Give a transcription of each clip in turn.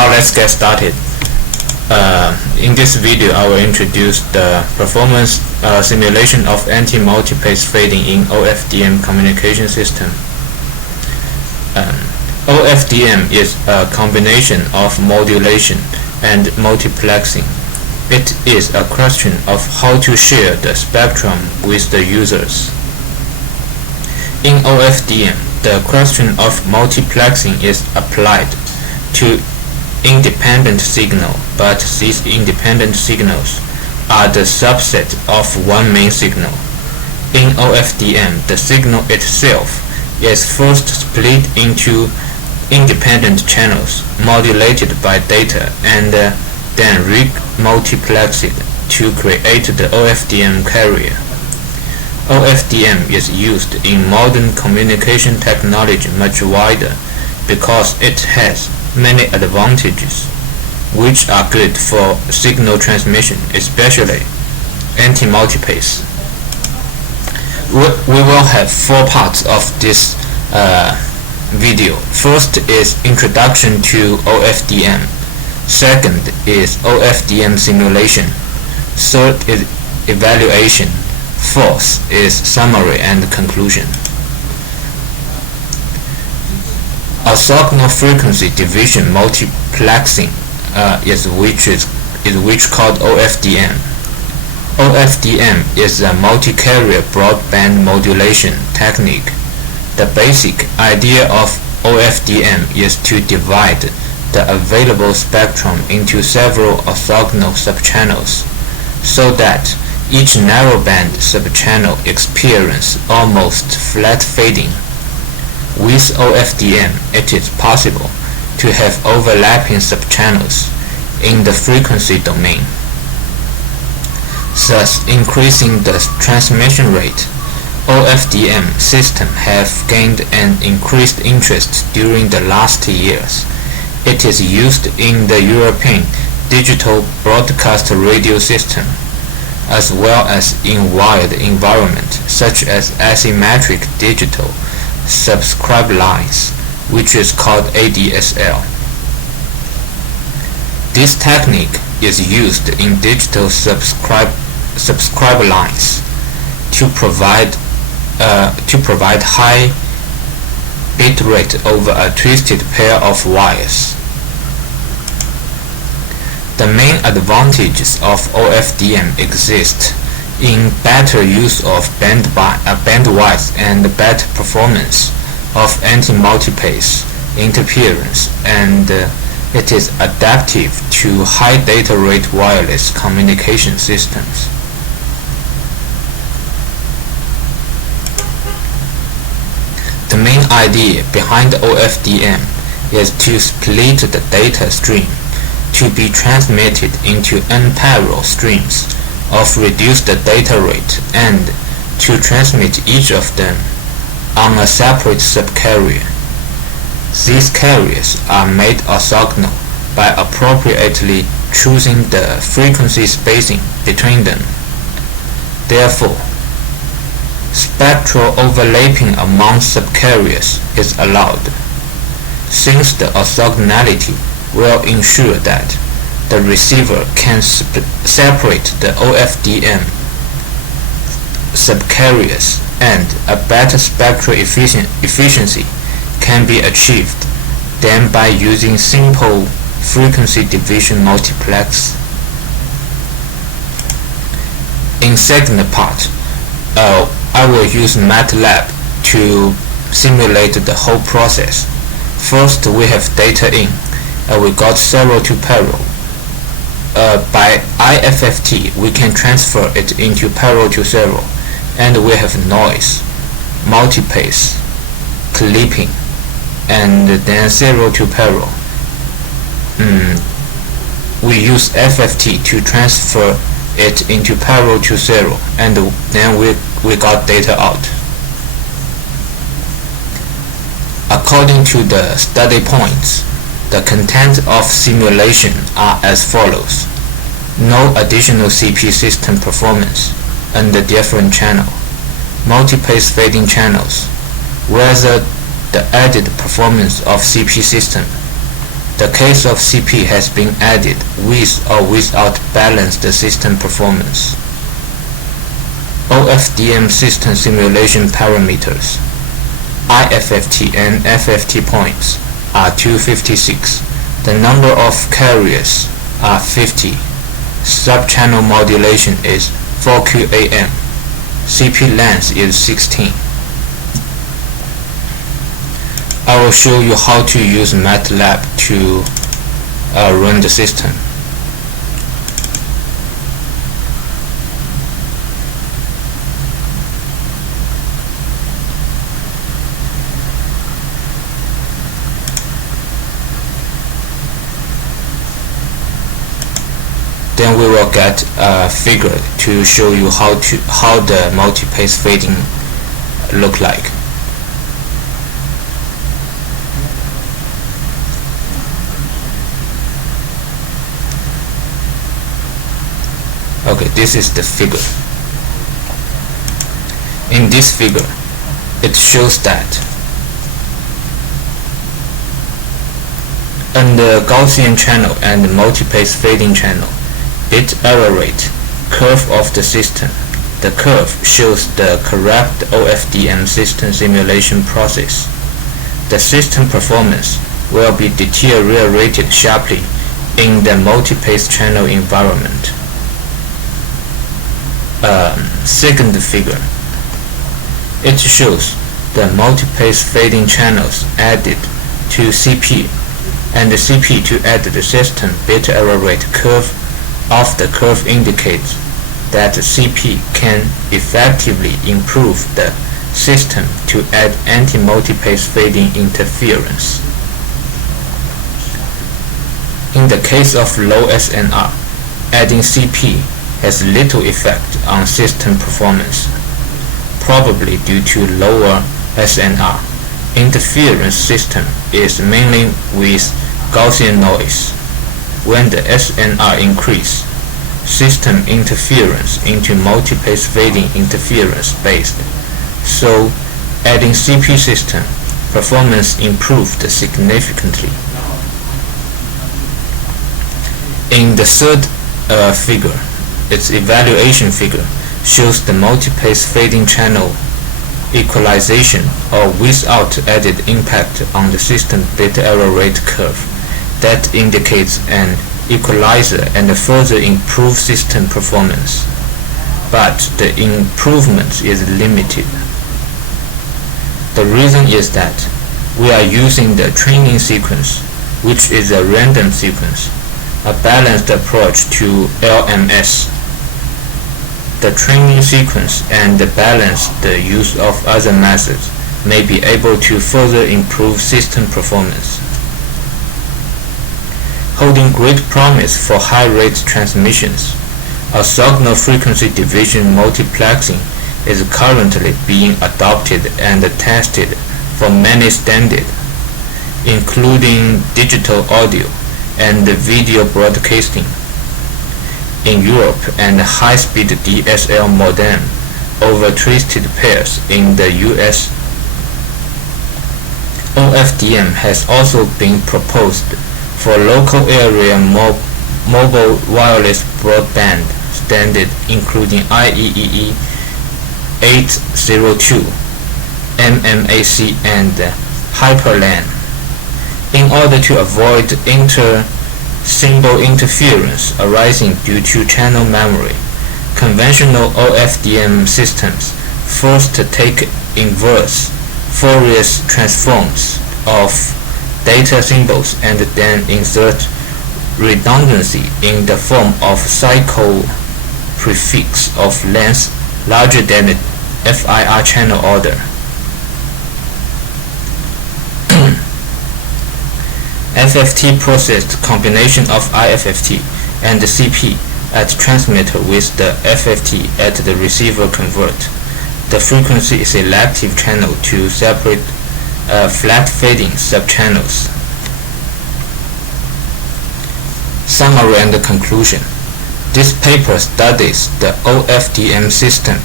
Now let's get started. In this video, I will introduce the performance simulation of anti-multipace fading in OFDM communication system. OFDM is a combination of modulation and multiplexing. It is a question of how to share the spectrum with the users. In OFDM, the question of multiplexing is applied to independent signal, but these independent signals are the subset of one main signal. In OFDM, the signal itself is first split into independent channels modulated by data and then re-multiplexed to create the OFDM carrier. OFDM is used in modern communication technology much wider because it has many advantages which are good for signal transmission, especially anti-multipace. We will have four parts of this video. First is introduction to OFDM. Second is OFDM simulation. Third is evaluation. Fourth is summary and conclusion. Orthogonal frequency division multiplexing is which called OFDM. OFDM is a multi-carrier broadband modulation technique. The basic idea of OFDM is to divide the available spectrum into several orthogonal subchannels, so that each narrowband subchannel experiences almost flat fading. With OFDM, it is possible to have overlapping subchannels in the frequency domain, thus increasing the transmission rate. OFDM systems have gained an increased interest during the last years. It is used in the European digital broadcast radio system, as well as in wired environment such as asymmetric digital subscribe lines, which is called ADSL. This technique is used in digital subscribe lines to provide high bit rate over a twisted pair of wires. The main advantages of OFDM exist in better use of bandwidth and better performance of anti-multipace interference, and it is adaptive to high data rate wireless communication systems. The main idea behind OFDM is to split the data stream to be transmitted into unparalleled streams of reduced data rate and to transmit each of them on a separate subcarrier. These carriers are made orthogonal by appropriately choosing the frequency spacing between them. Therefore, spectral overlapping among subcarriers is allowed, since the orthogonality will ensure that the receiver can separate the OFDM subcarriers, and a better spectral efficiency can be achieved than by using simple frequency division multiplex. In second part, I will use MATLAB to simulate the whole process. First, we have data in, and we got 0 to parallel. By IFFT, we can transfer it into parallel to 0, and we have noise, multipace, clipping, and then 0 to parallel. We use FFT to transfer it into parallel to 0, and then we got data out. According to the study points, the content of simulation are as follows: no additional CP system performance under different channel, multipace fading channels, whether the added performance of CP system, The case of CP has been added with or without balanced system performance. OFDM system simulation parameters IFFT and FFT points are 256. The number of carriers are 50. Sub-channel modulation is 4QAM. CP length is 16. I will show you how to use MATLAB to run the system. Then we will get a figure to show you how the multipace fading look like. Okay, this is the figure. In this figure, it shows that on the Gaussian channel and the multipace fading channel, bit error rate curve of the system. The curve shows the correct OFDM system simulation process. The system performance will be deteriorated sharply in the multipace channel environment. Second figure. It shows the multipace fading channels added to CP and the CP to add the system bit error rate curve of the curve indicates that CP can effectively improve the system to add anti-multipace fading interference. In the case of low SNR, adding CP has little effect on system performance, probably due to lower SNR. Interference system is mainly with Gaussian noise. When the SNR increase, system interference into multipace fading interference based, so adding CP system performance improved significantly. In the third figure, its evaluation figure shows the multipace fading channel equalization or without added impact on the system bit error rate curve. That indicates an equalizer and further improve system performance, but the improvement is limited. The reason is that we are using the training sequence, which is a random sequence, a balanced approach to LMS. The training sequence and the balanced use of other methods may be able to further improve system performance. Holding great promise for high-rate transmissions, orthogonal frequency division multiplexing is currently being adopted and tested for many standards, including digital audio and video broadcasting. In Europe, and high-speed DSL modem over twisted pairs in the US. OFDM has also been proposed for local area mobile wireless broadband standard, including IEEE 802, MMAC, and Hyperlane. In order to avoid symbol interference arising due to channel memory, conventional OFDM systems first take inverse Fourier transforms of data symbols and then insert redundancy in the form of cycle prefix of length larger than the FIR channel order. FFT processed combination of IFFT and CP at transmitter with the FFT at the receiver convert. The frequency is selective channel to separate flat fading subchannels. Summary and conclusion. This paper studies the OFDM system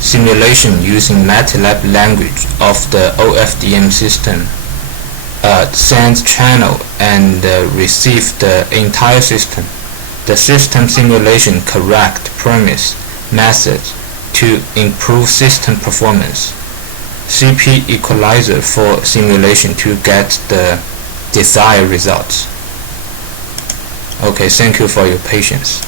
simulation using MATLAB language of the OFDM system send channel and receive the entire system. The system simulation correct premise methods to improve system performance. CP equalizer for simulation to get the desired results. Okay, thank you for your patience.